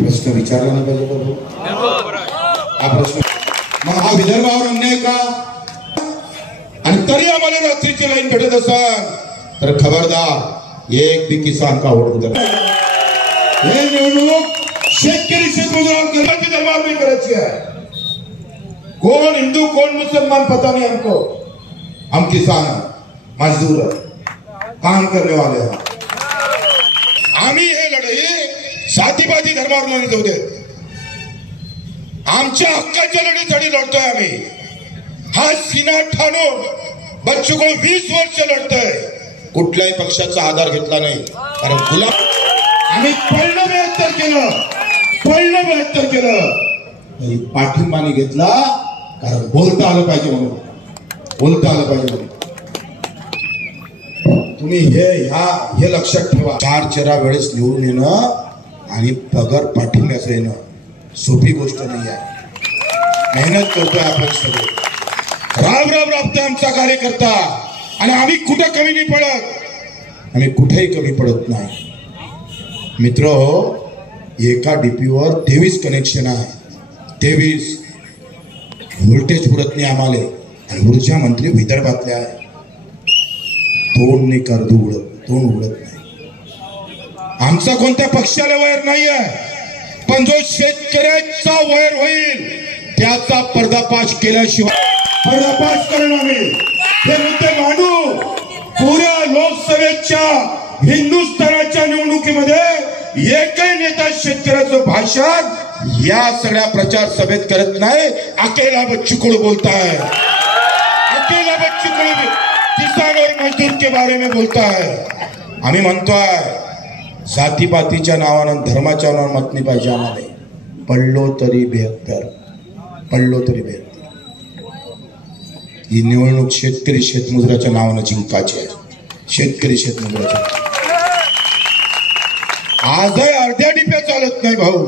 प्रश्न विचारला नाही पाहिजे प्रभू? हा प्रश्न मग हा विदर्भावर अन्याय का? आणि तरी आम्हाला रात्रीची लाईन भेटत असाल तर खबरदार, एक बी किसान का वोट देणार. हे निवडणूक शेतकरी शेतमजूर दरबार में करायची आहे. कौन हिंदू कौन मुसलमान पता नहीं हमको, हम किसान हैं, मजदूर हैं, काम करने वाले हैं. आम्ही हे लढाई जातीपाती धर्मावर नाही जाऊ दे. आमच्या हक्काच्या लढीसाठी लढतोय आम्ही. हा सीना ठाणून बच्चू को 20 वर्ष लढतोय. कुठल्याही पक्षाचा आधार घेतला नाही. कारण गुलाम आम्ही पहिलं 72 केलं पाठिंबाने घेतला. कारण बोलता आलं पाहिजे म्हणून, बोलता आलं पाहिजे म्हणून. तुम्ही हे लक्षात ठेवा. 4 चेहरा वेळेस निवडून येणं आणि पगार पाठिंब्याचं येणं सोपी गोष्ट नाही आहे. मेहनत करतोय आपण सगळे, राबतोय आमचा कार्यकर्ता. आणि आम्ही कुठे कमी नाही पडत, आम्ही कुठेही कमी पडत नाही. मित्र हो, एका डीपीवर 23 कनेक्शन आहे. 23 व्होल्टेज उडत नाही आम्हाला. आणि ऊर्जा मंत्री विदर्भातले आहे. तोंड नाही करदू उडत, तोंड उडत नाही. आमचा कोणत्या पक्षाला वैर नाही आहे. पण जो शेतकऱ्याचा वैर होईल त्याचा पर्दाफाश केल्याशिवाय पर्दाफाश करून आम्ही हे मुद्दे मांडू. पुऱ्या लोकसभेच्या हिंदुस्थानाच्या निवडणुकीमध्ये एकही नेता शेतकऱ्याचं भाषण या सगळ्या प्रचार सभेत करत नाही. अकेला बच्चू कडू बोलता है, अकेला बच्चू कडू किसान और मजदूर के बारे में बोलता है. आम्ही म्हणतोय जातीपातीच्या नावानं धर्माच्या नावानं मत नाही पाहिजे आम्हाला. पडलो तरी 72, पडलो तरी 72. ही निवडणूक शेतकरी शेतमजुराच्या नावानं जिंकायची आहे. शेतकरी शेतमजुराच्या आजही अर्ध्या डिप्या चालत नाही भाऊ.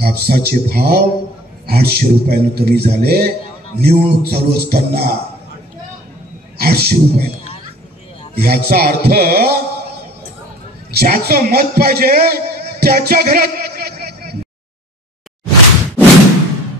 कापसाचे भाव 800 रुपयानं कमी झाले. निवडणूक चालू असताना 800 रुपये. याचा अर्थ ज्याचं मत पाहिजे त्याच्या घरात